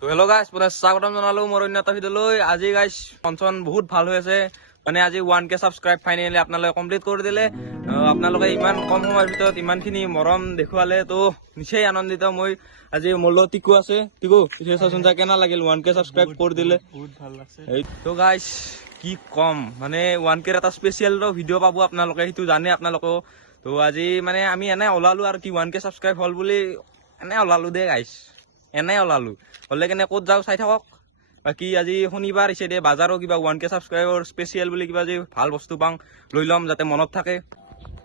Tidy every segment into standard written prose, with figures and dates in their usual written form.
তো হেল্ল' গাইছ পুৰা স্বাগতম জনালো মোৰ অন্য এটা ভিডিঅ'লৈ। আজি গাইছ ফাংচন বহুত ভাল হৈ আছে, মানে আজি 1K ছাবস্ক্ৰাইব ফাইনেলি আপোনালোকে কমপ্লিট কৰি দিলে। আপোনালোকে ইমান কম সময়ৰ ভিতৰত ইমানখিনি মৰম দেখুৱালে, তো নিচেই আনন্দিত মই। আজি মোৰ লগত টিকু আছে। টিকু পিছে চাচোন যা কেনা লাগিল 1K ছাবস্ক্ৰাইব কৰি দিলে? বহুত ভাল লাগছে। তো গাইছ কি কম, মানে 1K এটা স্পেচিয়েল ভিডিঅ' পাব আপোনালোকে, সেইটো জানে আপোনালোকেও। তো আজি মানে আমি এনে ওলালো আৰু কি 1K ছাবস্ক্ৰাইব হ'ল বুলি এনে ওলালো দে গাইছ, এনে ওলালো হলে কেনে ক'ত যাওঁ চাই থাকক। বাকী আজি শনিবাৰ হৈছে দে, বাজাৰো কিবা 1K ছাবস্ক্ৰাইবৰ স্পেচিয়েল বুলি কিবা যে ভাল বস্তু পাওঁ লৈ ল'ম যাতে মনত থাকে।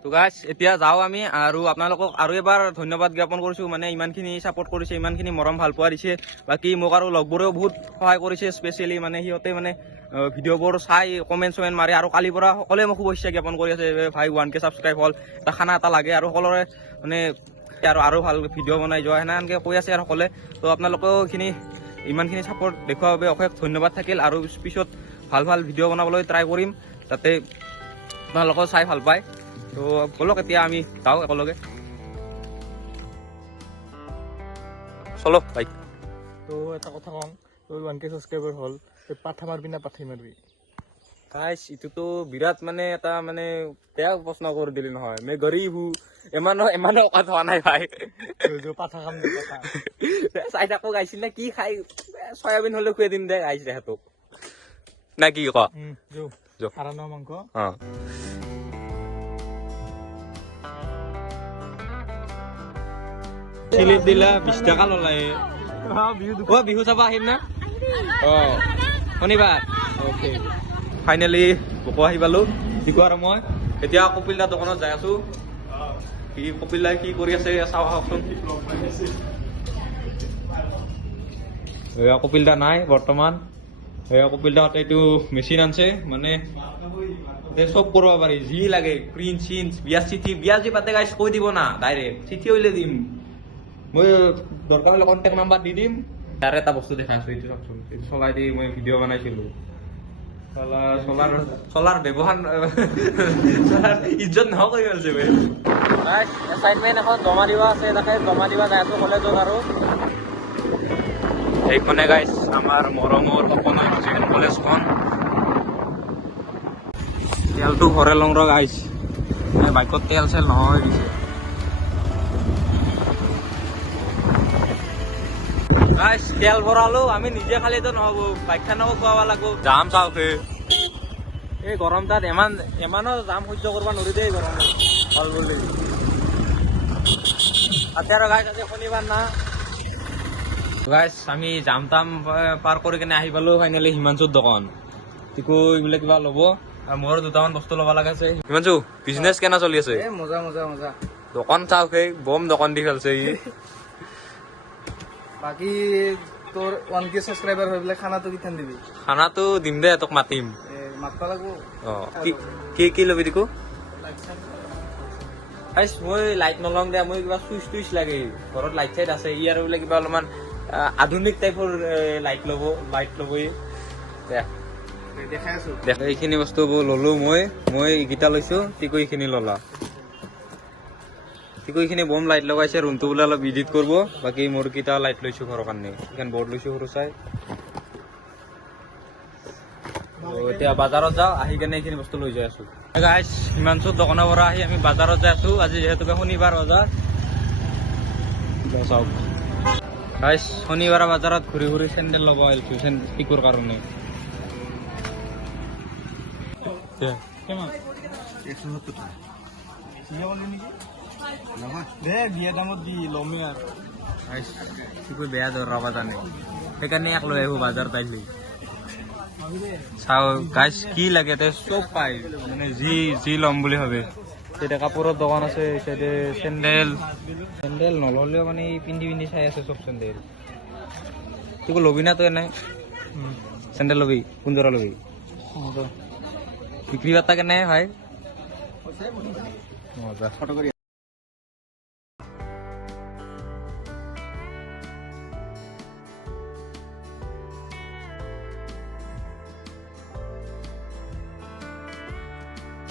তো গাইছ এতিয়া যাওঁ আমি, আৰু আপোনালোকক আৰু এবাৰ ধন্যবাদ জ্ঞাপন কৰিছোঁ, মানে ইমানখিনি ছাপোৰ্ট কৰিছে, ইমানখিনি মৰম ভাল পোৱা দিছে। বাকী মোক আৰু লগবোৰেও বহুত সহায় কৰিছে, স্পেচিয়েলি মানে সিহঁতে মানে ভিডিঅ'বোৰ চাই কমেণ্ট চমেণ্ট মাৰি, আৰু কালিৰ পৰা সকলোৱে মোক শুভেচ্ছা জ্ঞাপন কৰি আছে, ভাই 1K ছাবস্ক্ৰাইব হ'ল, এটা খানা এটা লাগে, আৰু সকলোৰে মানে আৰু ভাল ভিডিঅ' বনাই যোৱা সেনেকৈ কৈ আছে আৰু সকলোৱে। তো আপোনালোকেও এইখিনি ইমানখিনি ছাপোৰ্ট দেখুওৱাৰ বাবে অশেষ ধন্যবাদ থাকিল, আৰু পিছত ভাল ভাল ভিডিঅ' বনাবলৈ ট্ৰাই কৰিম যাতে আপোনালোকেও চাই ভাল পায়। তো বলক এতিয়া আমি যাওঁ একেলগে, চলো বাইক। তো এটা কথা কওঁ, তোৰ 1K ছাবস্ক্ৰাইবাৰ হ'ল, তই পাঠা মাৰবি না পাঠি মাৰবি? গাইছ এইটোতো বিৰাট মানে এটা মানে বেয়া প্ৰশ্ন কৰি দিলি নহয়। মই গৰীব হো, ইমানো অকাত হোৱা নাই ভাই। পাঠা খাম দে পাঠা। চাই থাকো গাইছিল নে কি খাই, চয়াবিন হলেও খুৱাই দিম দে গাইছ সিহঁতক, না কি ক? হাৰানো মাংস চিলিপ দিলা 20 টকা ললাই। বিহু চাব আহিম না? শনিবাৰ। অ'কে, ফাইনেলি বকো আহি পালো টিকু আৰু মই। এতিয়া কপিল দাৰ দোকানত যাই আছো। কপিল দাই কি কৰি আছে চাওঁ আহকচোন। কপিল দা নাই বৰ্তমান। কপিল দাহঁতে এইটো মেচিন আনছে, মানে চব কৰিব পাৰি, যি লাগে প্ৰিন্ট চিন্ট, বিয়া যি পাতে গাইছ কৈ দিব না, ডাইৰেক্ট চিঠি উলিয়াই দিম মই, দৰকাৰ হলে কণ্টেক্ট নাম্বাৰ দি দিম। তাৰ এটা বস্তু দেখাই আছো, এইটো চাওকচোন, এইটো চলাই দি মই ভিডিঅ' বনাইছিলো। চলাৰ ব্যৱহাৰ ইজ্জত নহয় কৰি আছে। এছাইনমেণ্ট এখন জমা দিব আছে, তাকে জমা দিব যাই আছো কলেজত। আৰু এইখনে গাইছ আমাৰ মৰমৰ সপোনৰ কলেজখন। তেলটো ভৰাই লওঁ ৰ গাইছ, বাইকত তেল চেল নহয় দিছে। গাইছ তেল ভৰালো, আমি নিজে খালিতো নহ'ব, বাইকখনকো খুৱাব লাগিব। যাম চাওকে এই গৰম তাত ইমানো যাম সহ্য কৰিব নোৱাৰি দেই গৰমত ভাল বুলি। তাতে আৰু গাইছ আজি শনিবাৰ না গাইছ, আমি জাম তাম পাৰ কৰি কিনে আহি পালো ফাইনেলি হিমাংশুৰ দোকান। টিকু এইবিলাক কিবা ল'ব, আৰু মোৰো দুটামান বস্তু ল'ব লগা আছে। হিমাংশু বিজনেছ কেনে চলি আছে? মজা মজা মজা। দোকান চাওক, সেই বম দোকান দি খেলছে ই। বাকী তোৰ 1K ছাবস্ক্ৰাইবাৰ হৈ পেলাই খানাটো কিঠান দিবি? খানাটো দিম দে, তোক মাতিম। মাতবা লাগব। কি ল'বি টিকু? মই লাইট নলওঁ দে, মই কিবা চুইচ লাগে, ঘৰত লাইট চাইট আছে। ই আৰু বোলে কিবা অলপমান আধুনিক টাইপৰ লাইট ল'ব ই। দেখাই আছো। এইখিনি বস্তু ললো মই এইকেইটা লৈছো, টিকু এইখিনি ললা। টিকু এইখিনি বম লাইট লগাইছে, ৰুমটো বোলে অলপ ইডিট কৰিব। বাকী মোৰ কেইটা লাইট লৈছো ঘৰৰ কাৰণে, এইখন বৰ্ড লৈছো সৰু চাই। এতিয়া বাজাৰত যাওঁ, আহি কেনে এইখিনি বস্তু লৈ যাই আছো। গাইছ হিমাংশুৰ দোকানৰ পৰা আহি আমি বাজাৰত যাই আছো, আজি যিহেতুকে শনিবাৰ বজাৰ। চাওক গাইছ, শনিবাৰ বজাৰত ঘূৰি ঘূৰি চেণ্ডেল ল'ব আহিছো, টিকুৰ কাৰণে। বিয়া দামত দি লমি আৰু বেয়া দৰ ৰবা জানে, সেইকাৰণে এক লৈ আহিব বাজাৰত আহিলি। চাও গাইছ কি লাগে তে চব পাই, মানে যি ল'ম বুলি ভাবে। এতিয়া কাপোৰৰ দোকান আছে, চাইডে চেণ্ডেল নল'লেও মানে পিন্ধি চাই আছে চব চেণ্ডেল। তোক ল'বি না তই? এনেই চেণ্ডেল ল'বি? কোন জোৰা ল'বি? বিক্ৰী বাৰ্তা কেনে ভাই? মজা।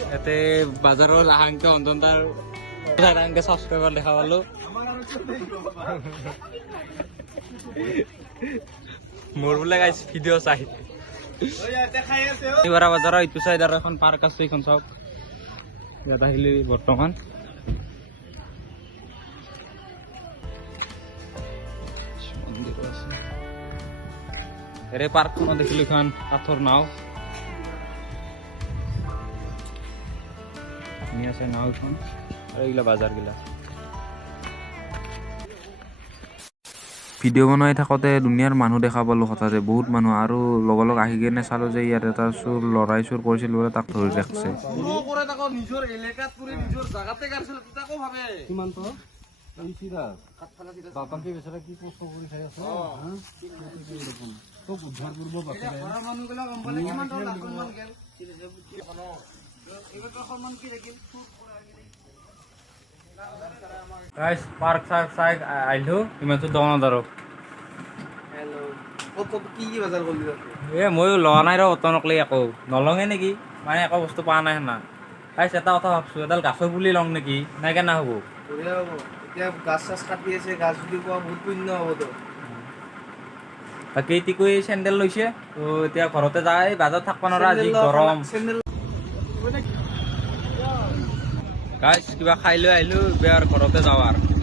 ইয়াতে বাজাৰৰ লাহাংকে অন্তন্তাৰ ছাবস্ক্ৰাইবাৰ দেখা পালো। মোৰ বোলে গাইছ ভিডিঅ' চাই এইবাৰ বজাৰৰ ইটো চাইড আৰু এখন পাৰ্ক আছে এইখন চাওক ইয়াত আহিলে বৰ্তমান মন্দিৰ আছে এৰে পাৰ্কখনত দেখিলো এখন কাঠৰ নাও ধুনীয়া আছে নাওখন আৰু এইগিলা বাজাৰগিলা ভিডিঅ' বনাই থাকোঁতে দুনিয়াৰ মানুহ দেখা পালোঁ হঠাতে বহুত মানুহ আৰু লগ আহি কিনে চালোঁ যে ইয়াত এটা ল'ৰাই চুৰ কৰিছিল বোলে তাক ধৰি ৰাখিছে গাইছ পাৰ্ক চাই আহিলো ইমানটো দোকানত আৰু ময়ো লোৱা নাই ৰ অতনকলি একো নলঙে নেকি মানে একো বস্তু পোৱা নাই সেনা গাইছ এটা কথা ভাবছো এডাল গাছৰ পুলি লওঁ নেকি নাই কেনে হ'ব বাকী টিকুই চেণ্ডেল লৈছে তো এতিয়া ঘৰতে যায় বাজাৰত থাকিব নোৱাৰা যি গৰম গাইছ কিবা খাই লৈ আহিলো বেয়াৰ ঘৰতে যাওঁ আৰু